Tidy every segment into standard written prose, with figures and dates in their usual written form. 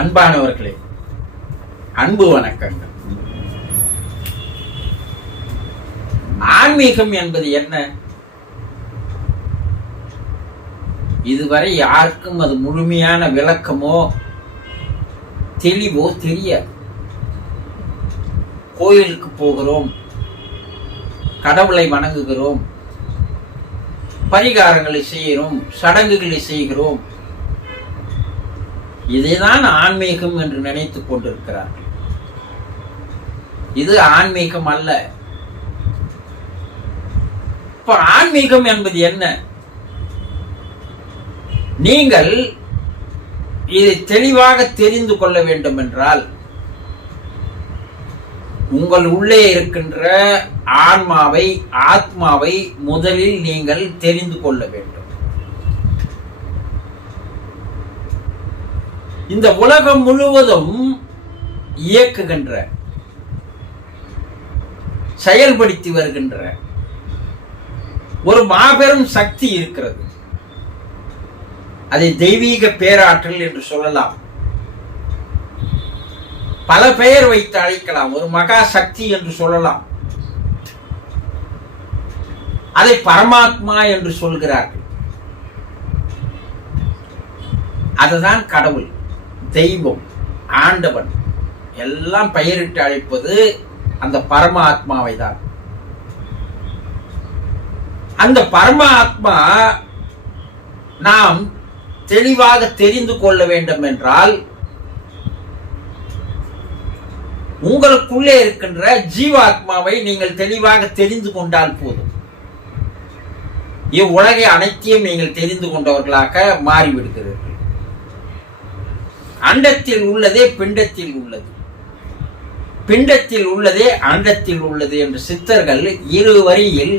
அன்பானவர்களே, அன்பு வணக்கங்கள். ஆன்மீகம் என்பது என்ன? இதுவரை யாருக்கும் அது முழுமையான விளக்கமோ தெளிவோ தெரியாது. கோயிலுக்கு போகிறோம், கடவுளை வணங்குகிறோம், பரிகாரங்களை செய்கிறோம், சடங்குகளை செய்கிறோம். இதைதான் ஆன்மீகம் என்று நினைத்துக் கொண்டிருக்கிறார்கள். இது ஆன்மீகம் அல்ல. இப்ப ஆன்மீகம் என்பது என்ன? நீங்கள் இதை தெளிவாக தெரிந்து கொள்ள வேண்டும் என்றால், உங்கள் உள்ளே இருக்கின்ற ஆன்மாவை, ஆத்மாவை முதலில் நீங்கள் தெரிந்து கொள்ள வேண்டும். இந்த உலகம் முழுவதும் இயக்குகின்ற, செயல்படுத்தி வருகின்ற ஒரு மாபெரும் சக்தி இருக்கிறது. அதை தெய்வீக பேராற்றல் என்று சொல்லலாம். பல பெயர் வைத்து அழைக்கலாம். ஒரு மகா சக்தி என்று சொல்லலாம். அதை பரமாத்மா என்று சொல்கிறார்கள். அதுதான் கடவுள், தெய்வம், ஆண்டவன் எல்லாம் பெயரிட்டு அழைப்பது அந்த பரமாத்மாவை தான். அந்த பரமாத்மா நாம் தெளிவாக தெரிந்து கொள்ள வேண்டும் என்றால், உங்களுக்குள்ளே இருக்கின்ற ஜீவாத்மாவை நீங்கள் தெளிவாக தெரிந்து கொண்டால் போதும். இவ்வுலகை அனைத்தையும் நீங்கள் தெரிந்து கொண்டவர்களாக மாறிவிடுகிறீர்கள். அண்டத்தில் உள்ளதே பிண்டத்தில் உள்ளது, பிண்டத்தில் உள்ளதே அண்டத்தில் உள்ளது என்று சித்தர்கள் இரு வரியில்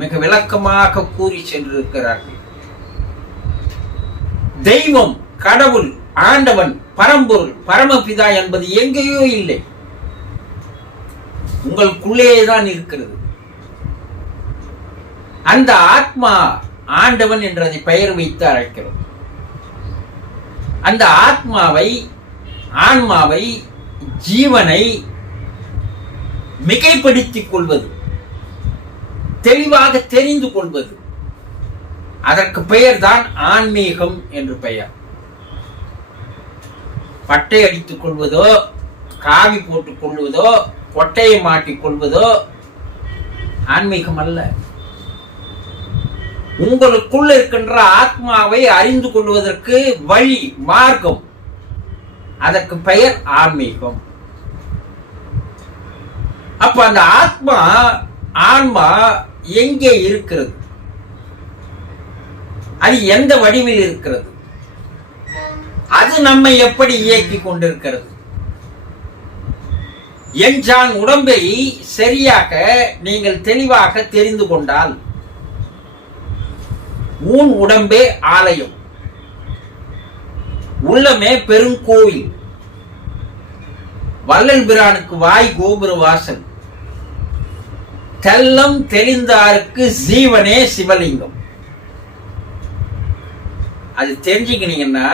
மிக விளக்கமாக கூறி சென்றிருக்கிறார்கள். தெய்வம், கடவுள், ஆண்டவன், பரம்பொருள், பரமபிதா என்பது எங்கேயோ இல்லை, உங்களுக்குள்ளேதான் இருக்கிறது. அந்த ஆத்மா ஆண்டவன் என்று அதை பெயர் வைத்து அழைக்கிறோம். அந்த ஆத்மாவை, ஆன்மாவை, ஜீவனை மிகைப்படுத்திக் கொள்வது, தெளிவாக தெரிந்து கொள்வது, அதற்கு பெயர் தான் ஆன்மீகம் என்று பெயர். பட்டை அடித்துக் கொள்வதோ, காவி போட்டுக் கொள்வதோ, கொட்டையை மாட்டிக் கொள்வதோ ஆன்மீகம் அல்ல. உங்களுக்குள் இருக்கின்ற ஆத்மாவை அறிந்து கொள்வதற்கு வழி, மார்க்கம், அதற்கு பெயர் ஆன்மீகம். அப்ப அந்த ஆத்மா, ஆன்மா எங்கே இருக்கிறது? அது எந்த வடிவில் இருக்கிறது? அது நம்மை எப்படி இயக்கி கொண்டிருக்கிறது? என்ஜான் உடம்பை சரியாக நீங்கள் தெளிவாக தெரிந்து கொண்டால், ஊன் உடம்பே ஆலயம், உள்ளமே பெருங்கோயில், வள்ளல் பிரானுக்கு வாய் கோபுர வாசல், தெல்லம் தெளிந்தாருக்கு ஜீவனே சிவலிங்கம். அது தெரிஞ்சுக்கினீங்கன்னா,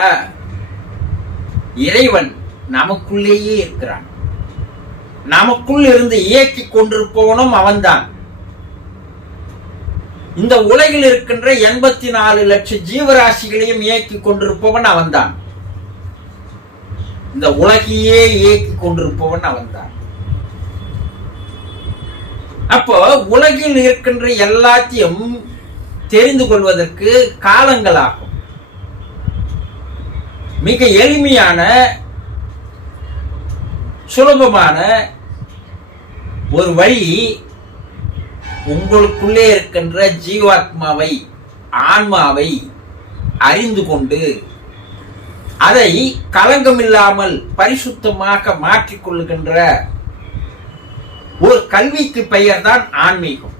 இறைவன் நமக்குள்ளேயே இருக்கிறான். நமக்குள் இருந்து இயக்கி கொண்டிருப்பவனும் அவன்தான். இந்த உலகில் இருக்கின்ற 84 லட்சம் ஜீவராசிகளையும் இயக்கி கொண்டிருப்பவன் அவன்தான். இந்த உலகையே இயக்கி கொண்டிருப்பவன் அவன்தான். அப்போ உலகில் இருக்கின்ற எல்லாத்தையும் தெரிந்து கொள்வதற்கு காலங்களாகும். மிக எளிமையான, சுலபமான ஒரு வழி, உங்களுக்குள்ளே இருக்கின்ற ஜீவாத்மாவை, ஆன்மாவை அறிந்து கொண்டு அதை களங்கமில்லாமல் பரிசுத்தமாக மாற்றிக்கொள்கின்ற ஒரு கல்விக்கு பெயர் தான் ஆன்மீகம்.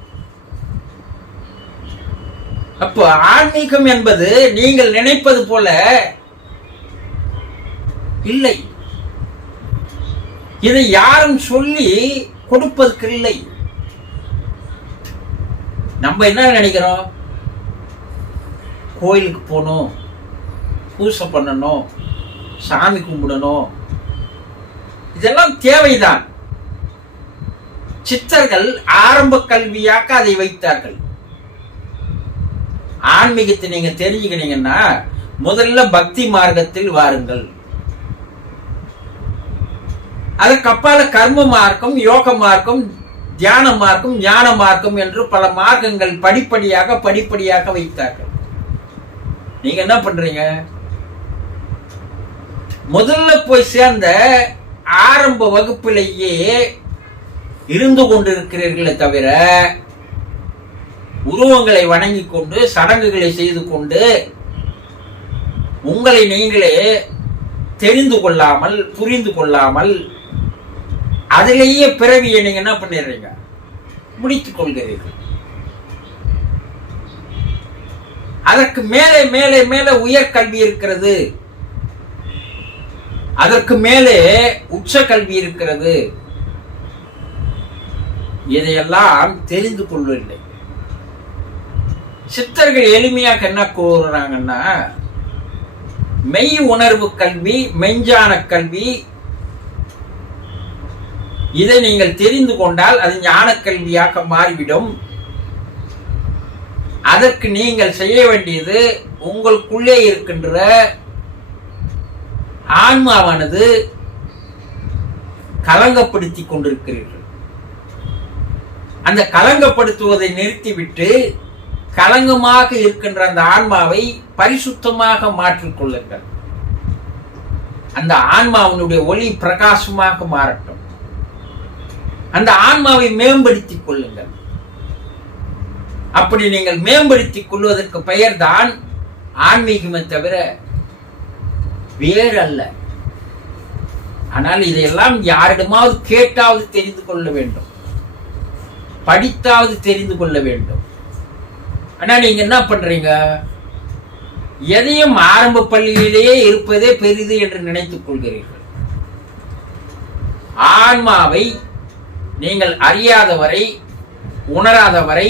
அப்போ ஆன்மீகம் என்பது நீங்கள் நினைப்பது போல இல்லை. இதை யாரும் சொல்லி கொடுப்பதற்கு இல்லை. நம்ம என்ன நினைக்கிறோம்? கோயிலுக்கு போகணும், பூஜை பண்ணணும், சாமி கும்பிடணும், இதெல்லாம் தேவைதான். சித்தர்கள் ஆரம்ப கல்வியாக அதை வைத்தார்கள். ஆன்மீகத்தை நீங்க தெரிஞ்சுக்கினீங்கன்னா முதல்ல பக்தி மார்க்கத்தில் வாருங்கள். அதற்கு அப்பால கர்ம மார்க்கம், யோக மார்க்கம், தியான மார்க்கம், ஞான மார்க்கம் என்று பல மார்க்கங்கள் படிப்படியாக வைத்தார்கள். நீங்க என்ன பண்றீங்க? முதல்ல போய் சேர்ந்த ஆரம்ப வகுப்பிலேயே இருந்து கொண்டிருக்கிறீர்களே தவிர உருவங்களை வணங்கி கொண்டு சடங்குகளை செய்து கொண்டு உங்களை நீங்களே தெரிந்து கொள்ளாமல் புரிந்து கொள்ளாமல் அதிலேயே பிறவியை நீங்க என்ன பண்ணிடுறீங்க? முடித்துக் கொள்கிறீர்கள். அதற்கு மேலே மேலே மேலே உயர்கல்வி இருக்கிறது, அதற்கு மேலே உச்ச கல்வி இருக்கிறது. இதையெல்லாம் தெரிந்து கொள்ளவில்லை. சித்தர்கள் எளிமையாக என்ன கூறுறாங்கன்னா, மெய் உணர்வு கல்வி, மெஞ்ஞான கல்வி, இதை நீங்கள் தெரிந்து கொண்டால் அது ஞான கல்வியாக மாறிவிடும். அதற்கு நீங்கள் செய்ய வேண்டியது, உங்களுக்குள்ளே இருக்கின்ற ஆன்மாவானது கலங்கப்படுத்தி கொண்டிருக்கிறீர்கள். அந்த கலங்கப்படுத்துவதை நிறுத்திவிட்டு கலங்கமாக இருக்கின்ற அந்த ஆன்மாவை பரிசுத்தமாக மாற்றிக்கொள்ளுங்கள். அந்த ஆன்மாவினுடைய ஒளி பிரகாசமாக மாறட்டும். அந்த ஆன்மாவை மேம்படுத்திக் கொள்ளுங்கள். அப்படி நீங்கள் மேம்படுத்திக் கொள்வதற்கு பெயர் தான் ஆன்மீகமே தவிர வேறு அல்ல. ஆனால் இதையெல்லாம் யாரிடமாவது கேட்டாவது தெரிந்து கொள்ள வேண்டும், படித்தாவது தெரிந்து கொள்ள வேண்டும். ஆனா நீங்க என்ன பண்றீங்க? எதையும் ஆரம்ப பள்ளியிலேயே இருப்பதே பெரிது என்று நினைத்துக் கொள்கிறீர்கள். ஆன்மாவை நீங்கள் அறியாதவரை, உணராதவரை,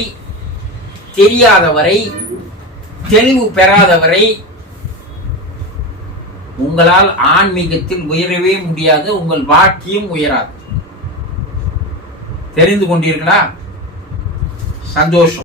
தெரியாதவரை, தெளிவு பெறாதவரை உங்களால் ஆன்மீகத்தில் உயரவே முடியாது. உங்கள் வாழ்க்கையும் உயராது. தெரிந்து கொண்டீர்களா? சந்தோஷம்.